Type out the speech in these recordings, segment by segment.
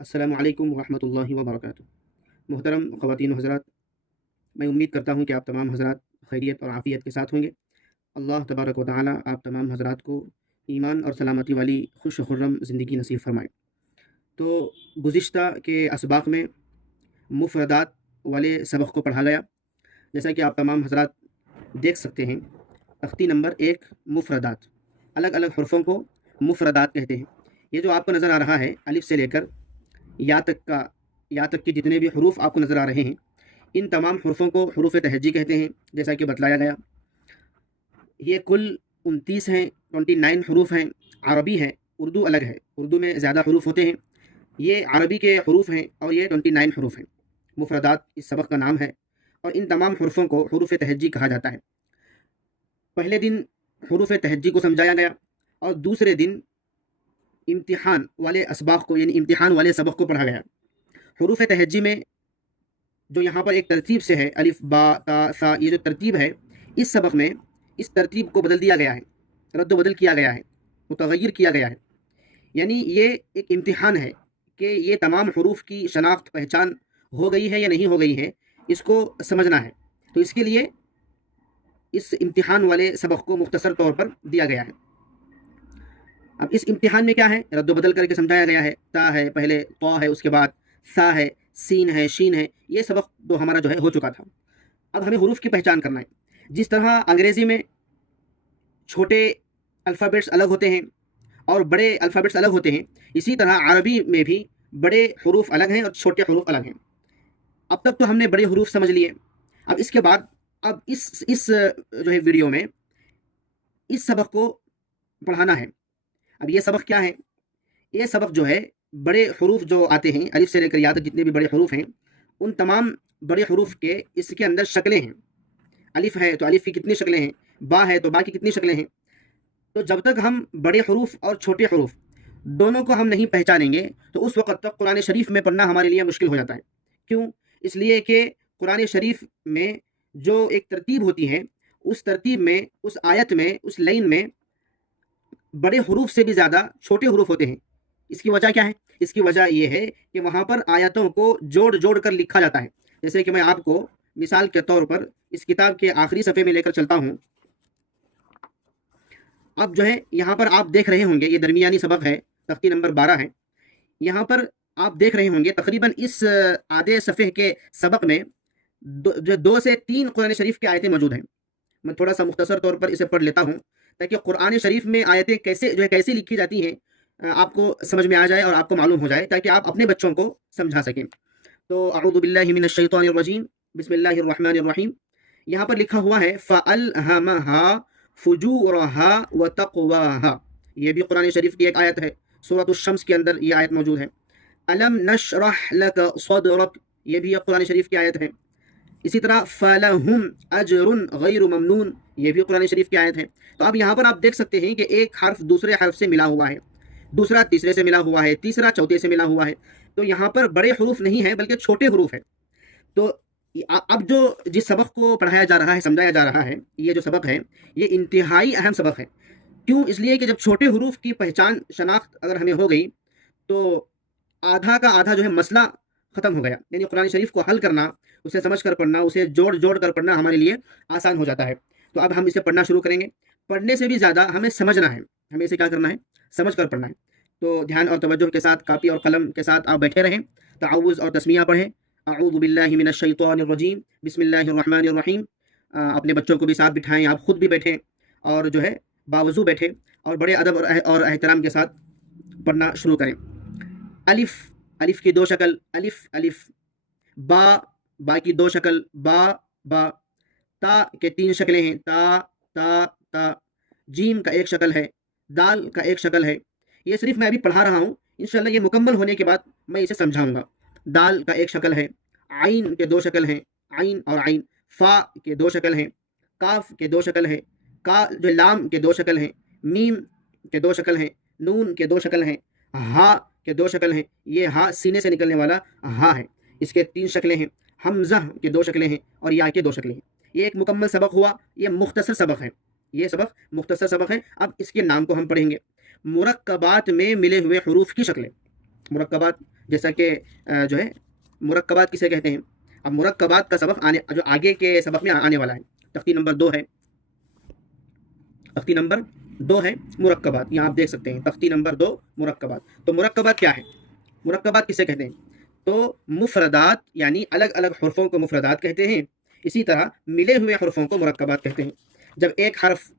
अस्सलामु अलैकुम वरहमतुल्लाहि वबरकातुह। मोहतरम ख़वातीन व हज़रात, मैं उम्मीद करता हूँ कि आप तमाम हज़रात खैरियत और आफ़ियत के साथ होंगे। अल्लाह तबारक व तआला आप तमाम हज़रात को ईमान और सलामती वाली खुश खुर्रम ज़िंदगी नसीब फ़रमाए। तो गुज़िश्ता के असबाक़ में मुफ़रदात वाले सबक़ को पढ़ा गया। जैसा कि आप तमाम हज़रात देख सकते हैं, तख्ती नंबर 1 मुफ़रदात, अलग अलग हरफ़ों को मुफ़रदात कहते हैं। ये जो आपको नज़र आ रहा है अलिफ़ से लेकर या तक के जितने भी हरूफ आपको नज़र आ रहे हैं, इन तमाम हरूफों को हरूफ तहज्जी कहते हैं। जैसा कि बतलाया गया, ये कुल 29 हैं, 29 हरूफ हैं। अरबी है, उर्दू अलग है। उर्दू में ज़्यादा हरूफ होते हैं, ये अरबी के हरूफ हैं और ये 29 हरूफ हैं। मुफ़रदात इस सबक़ का नाम है और इन तमाम हरूफों को हरूफ तहज्जी कहा जाता है। पहले दिन हरूफ तहज्जी को समझाया गया और दूसरे दिन इम्तिहान वाले असबाक़ को यानी इम्तिहान वाले सबक़ को पढ़ा गया। हरूफ तहज्जी में जो यहाँ पर एक तरतीब से है, अलिफ बा ता सा, ये जो तरतीब है, इस सबक़ में इस तरतीब को बदल दिया गया है, रद्द बदल किया गया है, मुतग़य्यर किया गया है। यानी ये एक इम्तिहान है कि ये तमाम हरूफ की शनाख्त पहचान हो गई है या नहीं हो गई है, इसको समझना है। तो इसके लिए इस इम्तिहान वाले सबक़ को मुख्तसर तौर पर दिया गया है। अब इस इम्तिहान में क्या है, रद्द बदल करके समझाया गया है। ता है, पहले तौ है, उसके बाद सा है, सीन है, शीन है। ये सबक़ तो हमारा जो है हो चुका था। अब हमें हरूफ की पहचान करना है। जिस तरह अंग्रेज़ी में छोटे अल्फ़ाबेट्स अलग होते हैं और बड़े अल्फ़ाबेट्स अलग होते हैं, इसी तरह अरबी में भी बड़े हरूफ अलग हैं और छोटे हरूफ अलग हैं। अब तक तो हमने बड़े हरूफ समझ लिए। अब इसके बाद अब इस जो है वीडियो में इस सबक़ को पढ़ाना है। अब ये सबक़ क्या है? ये सबक़ जो है, बड़े हरूफ जो आते हैं, अलिफ से लेकर या तक जितने भी बड़े हरूफ हैं, उन तमाम बड़े हरूफ के इसके अंदर शक्लें हैं। अलिफ है तो अलिफ की कितनी शक्लें हैं, बा है तो बा की कितनी शक्लें हैं। तो जब तक हम बड़े हरूफ और छोटे हरूफ दोनों को हम नहीं पहचानेंगे, तो उस वक़्त तक कुरान शरीफ में पढ़ना हमारे लिए मुश्किल हो जाता है। क्यों? इसलिए कि कुरान शरीफ में जो एक तरतीब होती है, उस तरतीब में, उस आयत में, उस लाइन में बड़े हरूफ से भी ज़्यादा छोटे हरूफ होते हैं। इसकी वजह क्या है? इसकी वजह ये है कि वहाँ पर आयतों को जोड़ कर लिखा जाता है। जैसे कि मैं आपको मिसाल के तौर पर इस किताब के आखिरी सफ़े में लेकर चलता हूँ। अब जो है यहाँ पर आप देख रहे होंगे, ये दरमियानी सबक़ है, तख्ती नंबर 12 है। यहाँ पर आप देख रहे होंगे तकरीबन इस आधे सफ़े के सबक़ में 2 से 3 कुरान शरीफ की आयतें मौजूद हैं। मैं थोड़ा-सा मुख्तसर तौर पर इसे पढ़ लेता हूँ, ताकि कुरान शरीफ में आयतें कैसे लिखी जाती हैं, आपको समझ में आ जाए और आपको मालूम हो जाए, ताकि आप अपने बच्चों को समझा सकें। तो अऊज़ु बिल्लाहि मिनश शैतानिर रजीम, बिस्मिल्लाहिर रहमानिर रहीम। यहाँ पर लिखा हुआ है फ़अल्हमहा फ़ुजूरहा व तक़वाहा। ये भी कुरान शरीफ की एक आयत है। सूरतुश शम्स के अंदर ये आयत मौजूद है। अलम नशरह लक सदरक, ये भी एक कुरान शरीफ की आयत है। इसी तरह फ़लहुम अजरुन गैरु ममनून, ये भी कुरान शरीफ की आयत है। तो अब यहाँ पर आप देख सकते हैं कि एक हर्फ दूसरे हर्फ से मिला हुआ है, दूसरा तीसरे से मिला हुआ है, तीसरा चौथे से मिला हुआ है। तो यहाँ पर बड़े हरूफ नहीं है, बल्कि छोटे हरूफ है। तो अब जो जिस सबक़ को पढ़ाया जा रहा है, समझाया जा रहा है, ये जो सबक़ है, ये इंतहाई अहम सबक़ है। क्यों? इसलिए कि जब छोटे हरूफ की पहचान शनाख्त अगर हमें हो गई, तो आधा का आधा जो है मसला ख़त्म हो गया। यानी कुरान शरीफ को हल करना, उसे समझ कर पढ़ना, उसे जोड़ कर पढ़ना हमारे लिए आसान हो जाता है। तो अब हम इसे पढ़ना शुरू करेंगे। पढ़ने से भी ज़्यादा हमें समझना है। हमें इसे क्या करना है? समझ कर पढ़ना है। तो ध्यान और तवज्जो के साथ, कापी और कलम के साथ आप बैठे रहें। तआवुज़ और तस्मिया पढ़ें। अऊज़ु बिल्लाहि मिनश शैतानिर रजीम, बिस्मिल्लाहिर रहमानिर रहीम। अपने बच्चों को भी साथ बिठाएँ, आप खुद भी बैठें और जो है बावज़ू बैठें और बड़े अदब और एहतराम के साथ पढ़ना शुरू करें। अलिफ, अलिफ की 2 शक्ल, अलिफ अलिफ। बा की 2 शक्ल, बा। ता के 3 शक्लें हैं, ता। जीम का 1 शक्ल है, दाल का 1 शक्ल है। ये सिर्फ मैं अभी पढ़ा रहा हूँ, इंशाअल्लाह ये मुकम्मल होने के बाद मैं इसे समझाऊंगा। दाल का 1 शक्ल है, आइन के 2 शक्ल हैं, आइन और आइन। फ़ा के 2 शक्ल हैं, काफ के 2 शक्ल हैं, का जो लाम के 2 शक्ल हैं, मीम के 2 शक्ल हैं, नून के 2 शक्ल हैं, हा के 2 शक्ल हैं। ये हा सीने से निकलने वाला हा है, इसके 3 शक्लें हैं। हमज़ा के 2 शक्लें हैं और या के 2 शक्लें हैं। ये एक मुकम्मल सबक़ हुआ। ये मुख्तसर सबक़ है, ये सबक़ मुख्तसर सबक़ है। अब इसके नाम को हम पढ़ेंगे। मुरक्कबात में मिले हुए हरूफ की शक्लें। मुरक्कबात, जैसा कि जो है मुरक्कबात किसे कहते हैं। अब मुरक्कबात का सबक जो आगे के सबक में आने वाला है। तख्ती नंबर 2 है, तख्ती नंबर 2 है मुरक्कबात, यहाँ आप देख सकते हैं तख्ती नंबर 2 मुरक्कबात। तो मुरक्कबात क्या है, मुरक्कबात किसे कहते हैं। तो मुफरदात यानी अलग अलग हरफों को मुफरदात कहते हैं, इसी तरह मिले हुए हरफों को मुरक्कबात कहते हैं। जब एक हर्फ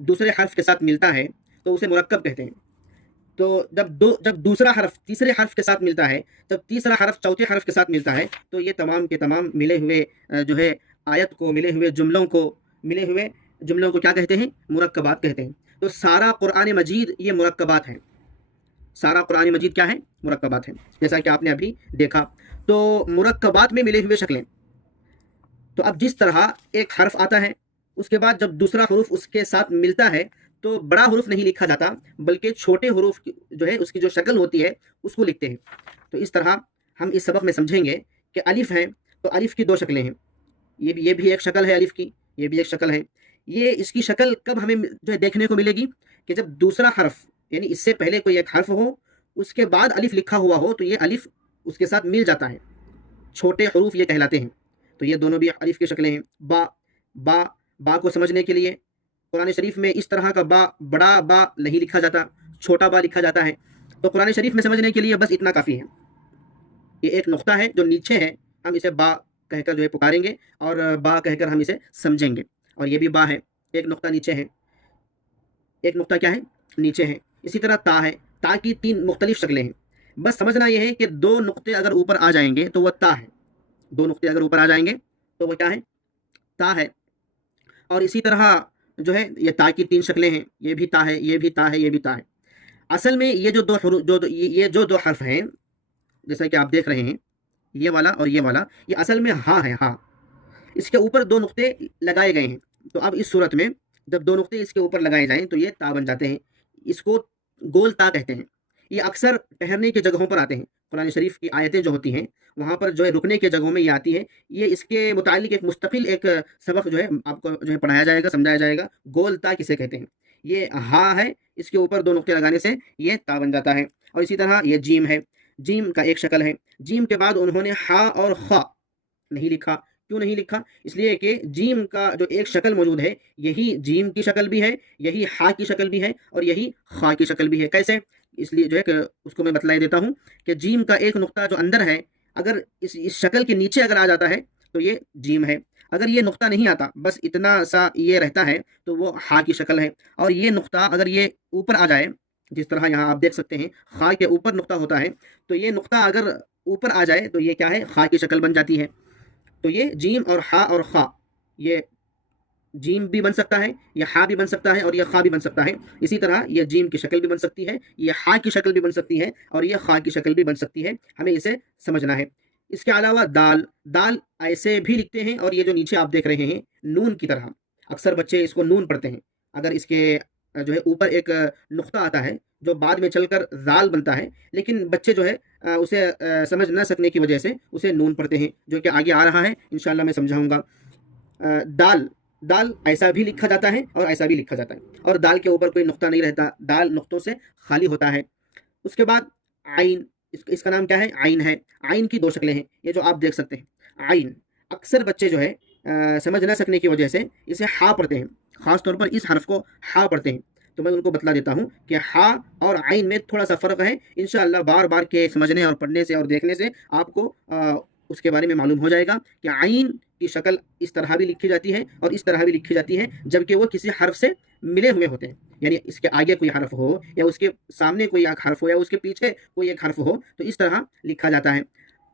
दूसरे हर्फ के साथ मिलता है तो उसे मुरक्कब कहते हैं। तो जब दूसरा हर्फ तीसरे हर्फ के साथ मिलता है, जब तीसरा हर्फ चौथे हर्फ के साथ मिलता है, तो ये तमाम के तमाम मिले हुए जो है आयत को, मिले हुए जुमलों को क्या कहते हैं, मुरक्कबात कहते हैं। तो सारा कुरान मजीद ये मुरक्कबात है, सारा कुरान मजीद क्या है, मुरक्कबात है, जैसा कि आपने अभी देखा। तो मुरक्कबात में मिले हुए शक्लें, तो अब जिस तरह एक हर्फ आता है, उसके बाद जब दूसरा हरूफ उसके साथ मिलता है तो बड़ा हरूफ नहीं लिखा जाता, बल्कि छोटे हरूफ जो है उसकी जो शक्ल होती है उसको लिखते हैं। तो इस तरह हम इस सबक में समझेंगे कि अलिफ है तो अलिफ की 2 शक्लें हैं, ये भी एक शक्ल है अलिफ की, ये भी एक शक्ल है। ये इसकी शक्ल कब हमें जो है देखने को मिलेगी कि जब दूसरा हर्फ यानी इससे पहले कोई एक हर्फ हो, उसके बाद अलिफ लिखा हुआ हो, तो ये अलिफ उसके साथ मिल जाता है, छोटे हरूफ ये कहलाते हैं। तो ये दोनों भी अलिफ की शक्लें हैं। बा बा को समझने के लिए कुरान शरीफ में इस तरह का बड़ा बा नहीं लिखा जाता, छोटा बा लिखा जाता है। तो कुरान शरीफ में समझने के लिए बस इतना काफ़ी है। ये एक नुक्ता है जो नीचे है, हम इसे बा कहकर जो है पुकारेंगे और बा कहकर हम इसे समझेंगे। और ये भी बा है, एक नुक्ता नीचे है, एक नुक्ता क्या है, नीचे है। इसी तरह ता है, ता की 3 मुख्तलिफ शक्लें हैं। बस समझना यह है कि 2 नुक्ते अगर ऊपर आ जाएंगे तो वह ता है, 2 नुक्ते अगर ऊपर आ जाएंगे तो वह क्या है, ता है। और इसी तरह जो है ये ता की 3 शक्लें हैं, ये भी ता है, ये भी ता है, ये भी ता है। असल में ये जो दो हर्फ हैं, जैसा कि आप देख रहे हैं, ये वाला और ये वाला, ये असल में हा है, हा। इसके ऊपर 2 नुक्ते लगाए गए हैं। तो अब इस सूरत में जब 2 नुक्ते इसके ऊपर लगाए जाएं तो ये ता बन जाते हैं। इसको गोल ता कहते हैं। ये अक्सर ठहरने की जगहों पर आते हैं। कुरान शरीफ की आयतें जो होती हैं वहाँ पर जो है रुकने की जगहों में ये आती है। ये इसके मुतालिक एक मुस्तकिल एक सबक जो है आपको जो है पढ़ाया जाएगा, समझाया जाएगा, गोल ता किसे कहते हैं। ये हा है, इसके ऊपर 2 नुक्ते लगाने से ये ता बन जाता है। और इसी तरह ये जीम है, जीम का एक शक्ल है। जीम के बाद उन्होंने हा और खा नहीं लिखा। क्यों नहीं लिखा? इसलिए कि जीम का जो एक शक्ल मौजूद है, यही जीम की शक्ल भी है, यही हा की शक्ल भी है और यही खा की शक्ल भी है। कैसे? इसलिए जो है कि उसको मैं बतला देता हूँ कि जीम का एक नुक्ता जो अंदर है, अगर इस शक्ल के नीचे अगर आ जाता है तो ये जीम है। अगर ये नुक्ता नहीं आता, बस इतना सा ये रहता है, तो वो हा की शक्ल है। और ये नुक्ता अगर ये ऊपर आ जाए, जिस तरह यहाँ आप देख सकते हैं खा के ऊपर नुक्ता होता है, तो ये नुक्ता अगर ऊपर आ जाए तो ये क्या है, खा की शक्ल बन जाती है। तो ये जीम और हा और खा, ये जीम भी बन सकता है, ये हा भी बन सकता है और ये खा भी बन सकता है। इसी तरह ये जीम की शक्ल भी बन सकती है, ये हा की शक्ल भी बन सकती है और ये खा की शक्ल भी बन सकती है। हमें इसे समझना है। इसके अलावा दाल, दाल ऐसे भी लिखते हैं और ये जो नीचे आप देख रहे हैं नून की तरह, अक्सर बच्चे इसको नून पढ़ते हैं। अगर इसके जो है ऊपर एक नुक्ता आता है जो बाद में चलकर दाल बनता है, लेकिन बच्चे जो है उसे समझ न सकने की वजह से उसे नून पढ़ते हैं, जो कि आगे आ रहा है, इंशाल्लाह मैं समझाऊंगा। दाल, दाल ऐसा भी लिखा जाता है और ऐसा भी लिखा जाता है, और दाल के ऊपर कोई नुक्ता नहीं रहता, दाल नुक्तों से खाली होता है। उसके बाद आइन, इसका नाम क्या है, आइन है। आइन की 2 शक्लें हैं, ये जो आप देख सकते हैं आइन। अक्सर बच्चे जो है समझ न सकने की वजह से इसे हा पढ़ते हैं, ख़ास तौर पर इस हर्फ को हा पढ़ते हैं। तो मैं उनको बतला देता हूँ कि हा और आइन में थोड़ा सा फ़र्क है। इंशाअल्लाह बार बार के समझने और पढ़ने से और देखने से आपको उसके बारे में मालूम हो जाएगा कि आइन की शक्ल इस तरह भी लिखी जाती है और इस तरह भी लिखी जाती है, जबकि वो किसी हर्फ से मिले हुए होते हैं। यानी इसके आगे कोई हर्फ हो या उसके सामने कोई एक हर्फ हो या उसके पीछे कोई एक हर्फ हो, तो इस तरह लिखा जाता है।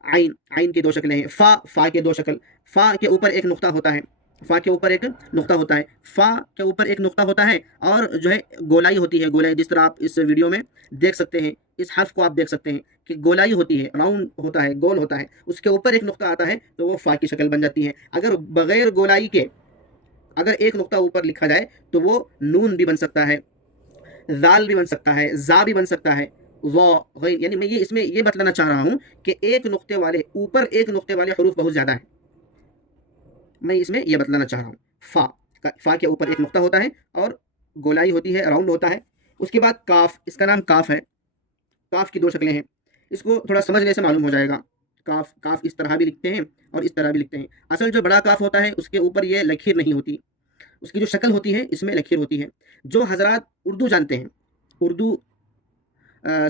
आइन, आइन की 2 शक्लें हैं। फ़ा के 2 शक्ल, फ़ा के ऊपर एक नुक्ता होता है, फ़ा के ऊपर एक नुक्ता होता है, फ़ा के ऊपर एक नुक्ता होता है और जो है गोलाई होती है, गोलाई, जिस तरह आप इस वीडियो में देख सकते हैं, इस हर्फ को आप देख सकते हैं कि गोलाई होती है, राउंड होता है, गोल होता है, उसके ऊपर एक नुक्ता आता है तो वो फ़ा की शक्ल बन जाती है। अगर बग़ैर गोलाई के अगर एक नुक्ता ऊपर लिखा जाए तो वो नून भी बन सकता है, ज़ाल भी बन सकता है, ज़ा भी बन सकता है, यानी मैं ये इसमें ये बतलाना चाह रहा हूँ कि एक नुक्ते वाले, ऊपर एक नुक्ते वाले हरूफ बहुत ज़्यादा है। मैं इसमें यह बतलाना चाह रहा हूँ, फ़ा के ऊपर एक नुक्ता होता है और गोलाई होती है, राउंड होता है। उसके बाद काफ, इसका नाम काफ है। काफ की 2 शक्लें हैं। اس کو تھوڑا سمجھنے سے معلوم ہو جائے گا۔ کاف اس طرح بھی لکھتے ہیں اور اس طرح بھی لکھتے ہیں۔ اصل جو بڑا کاف ہوتا ہے اس کے اوپر یہ لکیر نہیں ہوتی، اس کی جو شکل ہوتی ہے اس میں لکیر ہوتی ہے۔ جو حضرات اردو جانتے ہیں، اردو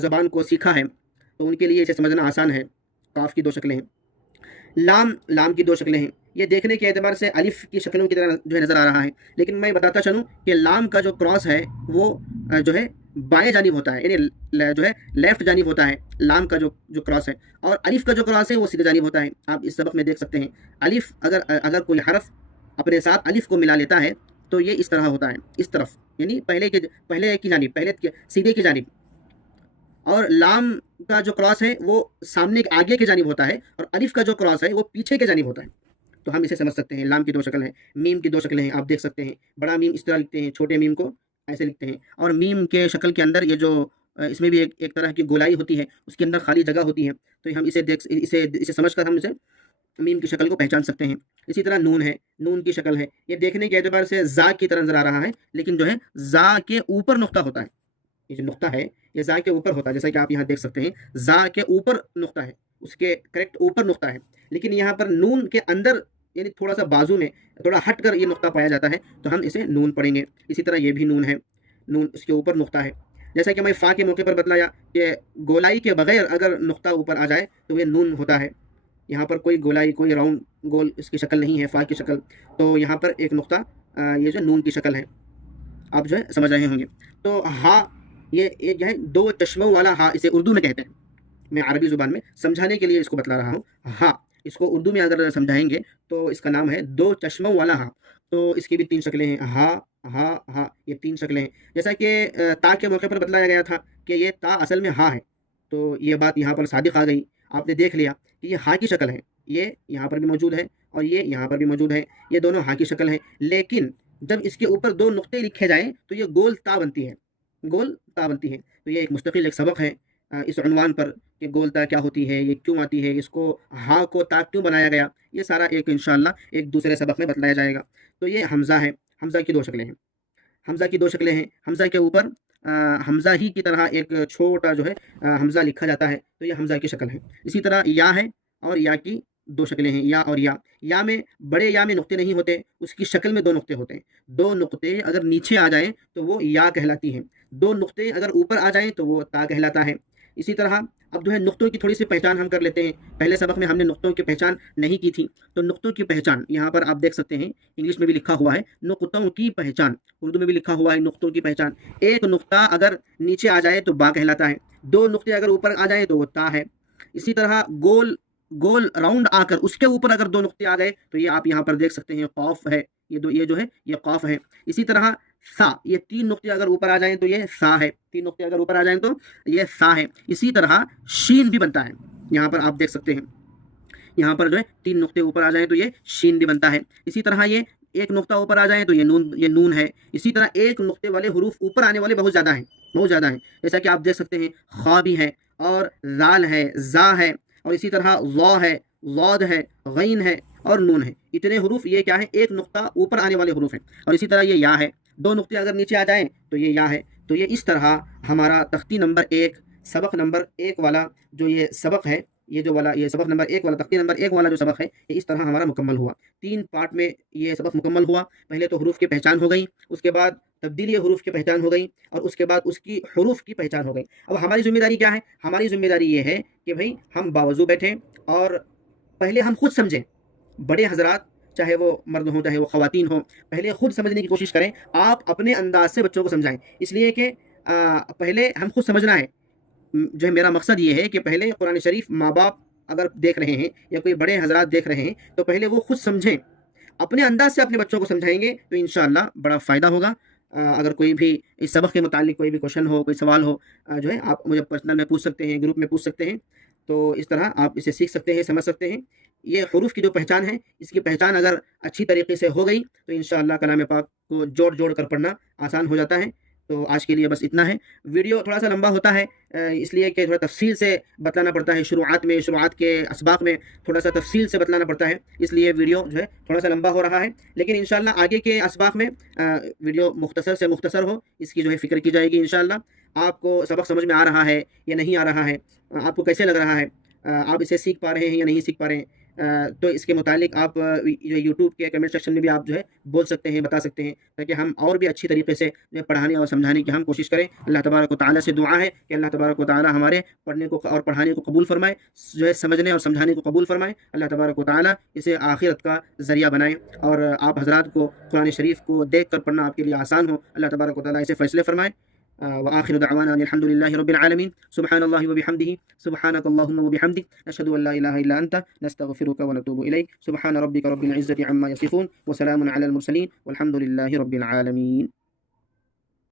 زبان کو سیکھا ہے، تو ان کے لیے اسے سمجھنا آسان ہے۔ کاف کی دو شکلیں ہیں، لام کی دو شکلیں ہیں۔ یہ دیکھنے کے اعتبار سے الف کی شکلوں کی طرح جو ہے نظر آ رہا ہے، لیکن میں بتاتا چلوں کہ لام کا جو کراس ہے وہ جو ہے بائیں جانب ہوتا ہے، یعنی جو ہے لیفٹ جانب ہوتا ہے لام کا جو کراس ہے، اور الف کا جو کراس ہے وہ سیدھے جانب ہوتا ہے۔ آپ اس سبق میں دیکھ سکتے ہیں، الف اگر کوئی حرف اپنے ساتھ الف کو ملا لیتا ہے تو یہ اس طرح ہوتا ہے، اس طرف، یعنی پہلے کی جانب، سیدھے کی جانب۔ اور لام کا جو کراس ہے وہ سامنے آگے کی جانب ہوتا ہے، اور الف کا جو کراس ہے وہ پیچھے کی جانب ہوتا ہے۔ تو ہم اسے سمجھ سکتے ہیں۔ لام کی دو شکل ہیں، میم کی دو شکلیں ہیں، آپ دیکھ سکتے ہیں۔ بڑا میم اس طرح لکھتے ہیں، چھوٹے میم کو ایسے لکھتے ہیں۔ اور میم کے شکل کے اندر یہ جو اس میں بھی ایک طرح کی گولائی ہوتی ہے، اس کے اندر خالی جگہ ہوتی ہے، تو ہم اسے سمجھ کر ہم اسے میم کی شکل کو پہچان سکتے ہیں۔ اسی طرح نون ہے، نون کی شکل ہے، یہ دیکھنے کے اعتبار سے زا کی طرح نظر آ رہا ہے، لیکن جو ہے زا کے اوپر نقطہ ہوتا ہے۔ یہ جو نقطہ ہے یہ زا کے اوپر ہوتا ہے، جیسا کہ آپ یہاں دیکھ سکتے ہیں، زا کے اوپر نقطہ ہے، اس کے کریکٹ اوپر نقطہ ہے، لیکن یہاں پر نون کے اندر یعنی تھوڑا سا بازو میں تھوڑا ہٹ کر یہ نقطہ پایا جاتا ہے، تو ہم اسے نون پڑھیں گے۔ اسی طرح یہ بھی نون ہے، نون اس کے اوپر نقطہ ہے۔ جیسا کہ میں فا کے موقع پر بتلایا کہ گولائی کے بغیر اگر نقطہ اوپر آ جائے تو یہ نون ہوتا ہے۔ یہاں پر کوئی گولائی، کوئی راؤنڈ گول اس کی شکل نہیں ہے فا کی شکل، تو یہاں پر ایک نقطہ یہ جو نون کی شکل ہے، آپ جو ہے سمجھ رہے ہوں گے۔ تو ہا یہ جو ہے دو چشموں والا ہا، اسے اردو میں کہتے ہیں۔ میں عربی زبان میں سمجھانے کے لیے اس کو بتلا رہا ہوں۔ ہا اس کو اردو میں اگر سمجھائیں گے تو اس کا نام ہے دو چشموں والا ہا۔ تو اس کی بھی تین شکلیں ہیں، ہا ہا ہا، یہ تین شکلیں ہیں۔ جیسا کہ تا کے موقع پر بتلایا گیا تھا کہ یہ تا اصل میں ہا ہے، تو یہ بات یہاں پر صادق آ گئی۔ آپ نے دیکھ لیا کہ یہ ہا کی شکل ہے، یہ یہاں پر بھی موجود ہے اور یہ یہاں پر بھی موجود ہے، یہ دونوں ہا کی شکل ہے، لیکن جب اس کے اوپر دو نقطے لکھے جائیں تو یہ گول تا بنتی ہے، گول تا بنتی ہے۔ تو یہ ایک مستقل ایک سبق ہے اس عنوان پر کہ گول تا کیا ہوتی ہے، یہ کیوں آتی ہے، اس کو ہا کو تا کیوں بنایا گیا، یہ سارا ایک انشاءاللہ ایک دوسرے سبق میں بتلایا جائے گا۔ تو یہ حمزہ ہے، حمزہ کی دو شکلیں ہیں، حمزہ کی دو شکلیں ہیں۔ حمزہ کے اوپر حمزہ ہی کی طرح ایک چھوٹا جو ہے حمزہ لکھا جاتا ہے، تو یہ حمزہ کی شکل ہے۔ اسی طرح یا ہے، اور یا کی دو شکلیں ہیں، یا اور یا میں بڑے یا میں نقطے نہیں ہوتے، اس کی شکل میں دو نقطے ہوتے ہیں۔ دو نقطے اگر نیچے آ جائیں تو وہ یا کہلاتی ہیں، دو نقطے اگر اوپر آ جائیں تو وہ تا کہلاتا ہے۔ اسی طرح اب جو ہے نقطوں کی تھوڑی سی پہچان ہم کر لیتے ہیں۔ پہلے سبق میں ہم نے نقطوں کی پہچان نہیں کی تھی، تو نقطوں کی پہچان یہاں پر آپ دیکھ سکتے ہیں، انگلش میں بھی لکھا ہوا ہے نقطوں کی پہچان، اردو میں بھی لکھا ہوا ہے نقطوں کی پہچان۔ ایک نقطہ اگر نیچے آ جائے تو با کہلاتا ہے، دو نقطے اگر اوپر آ جائیں تو وہ تا ہے۔ اسی طرح گول راؤنڈ آ کر اس کے اوپر اگر دو نقطے آ گئے تو یہ آپ یہاں پر دیکھ سکتے ہیں قاف ہے، یہ جو ہے یہ قاف ہے۔ اسی طرح سا، یہ تین نقطے اگر اوپر آ جائیں تو یہ سا ہے، تین نقطے اگر اوپر آ جائیں تو یہ سا ہے۔ اسی طرح شین بھی بنتا ہے، یہاں پر آپ دیکھ سکتے ہیں، یہاں پر جو ہے تین نقطے اوپر آ جائیں تو یہ شین بھی بنتا ہے۔ اسی طرح یہ ایک نقطہ اوپر آ جائیں تو یہ نون ہے۔ اسی طرح ایک نقطے والے حروف اوپر آنے والے بہت زیادہ ہیں، جیسا کہ آپ دیکھ سکتے ہیں خا بھی ہے، اور زال ہے، زا ہے، اور اسی طرح ضا ہے، ضاد ہے، غین ہے اور نون ہے۔ اتنے حروف یہ کیا ہے، ایک نقطہ اوپر آنے والے حروف ہیں۔ اور اسی طرح یہ یا ہے، دو نقطے اگر نیچے آ جائیں تو یہ یا ہے۔ تو یہ اس طرح ہمارا تختی نمبر 1 سبق نمبر 1 والا جو یہ سبق ہے، یہ سبق نمبر 1 والا، تختی نمبر 1 والا جو سبق ہے، یہ اس طرح ہمارا مکمل ہوا۔ 3 پارٹ میں یہ سبق مکمل ہوا۔ پہلے تو حروف کی پہچان ہو گئی، اس کے بعد تبدیلی حروف کی پہچان ہو گئی، اور اس کے بعد اس کی حروف کی پہچان ہو گئی۔ اب ہماری ذمہ داری کیا ہے؟ ہماری ذمہ داری یہ ہے کہ بھئی ہم باوضو بیٹھیں اور پہلے ہم خود سمجھیں۔ بڑے حضرات چاہے وہ مرد ہوں چاہے وہ خواتین ہوں، پہلے خود سمجھنے کی کوشش کریں۔ آپ اپنے انداز سے بچوں کو سمجھائیں، اس لیے کہ پہلے ہم خود سمجھنا ہے۔ جو ہے میرا مقصد یہ ہے کہ پہلے قرآن شریف ماں باپ اگر دیکھ رہے ہیں یا کوئی بڑے حضرات دیکھ رہے ہیں تو پہلے وہ خود سمجھیں، اپنے انداز سے اپنے بچوں کو سمجھائیں گے تو انشاءاللہ بڑا فائدہ ہوگا۔ اگر کوئی بھی اس سبق کے متعلق کوئی بھی کوشچن ہو، کوئی سوال ہو، جو ہے آپ مجھے پرسنل میں پوچھ سکتے ہیں، گروپ میں پوچھ سکتے ہیں، تو اس طرح آپ اسے سیکھ سکتے ہیں، سمجھ سکتے ہیں۔ یہ حروف کی جو پہچان ہے، اس کی پہچان اگر اچھی طریقے سے ہو گئی تو انشاءاللہ کلام پاک کو جوڑ کر پڑھنا آسان ہو جاتا ہے۔ تو آج کے لیے بس اتنا ہے۔ ویڈیو تھوڑا سا لمبا ہوتا ہے، اس لیے کہ تھوڑا تفصیل سے بتلانا پڑتا ہے، شروعات کے اسباق میں تھوڑا سا تفصیل سے بتلانا پڑتا ہے، اس لیے ویڈیو جو ہے تھوڑا سا لمبا ہو رہا ہے، لیکن انشاءاللہ آگے کے اسباق میں ویڈیو مختصر سے مختصر ہو، اس کی جو ہے فکر کی جائے گی انشاءاللہ۔ آپ کو سبق سمجھ میں آ رہا ہے یا نہیں آ رہا ہے، آپ کو کیسے لگ رہا ہے، آپ اسے سیکھ پا رہے ہیں یا نہیں سیکھ پا رہے ہیں، تو اس کے متعلق آپ یوٹیوب کے کمنٹ سیکشن میں بھی آپ جو ہے بول سکتے ہیں، بتا سکتے ہیں، تاکہ ہم اور بھی اچھی طریقے سے جو ہے پڑھانے اور سمجھانے کی ہم کوشش کریں۔ اللہ تبارک و تعالیٰ سے دعا ہے کہ اللہ تبارک و تعالیٰ ہمارے پڑھنے کو اور پڑھانے کو قبول فرمائے، جو ہے سمجھنے اور سمجھانے کو قبول فرمائے۔ اللہ تبارک و تعالیٰ اسے آخرت کا ذریعہ بنائے، اور آپ حضرات کو قرآن شریف کو دیکھ کر پڑھنا آپ کے لیے آسان ہو۔ اللہ تبارک و تعالیٰ اسے فیصلے فرمائے۔ وآخر دعوانا أن الحمد لله رب العالمين، سبحان الله وبحمده، سبحانك اللهم وبحمدك، نشهد أن لا إله إلا أنت، نستغفرك ونتوب إليك، سبحان ربك رب العزة عما يصفون، وسلام على المرسلين، والحمد لله رب العالمين۔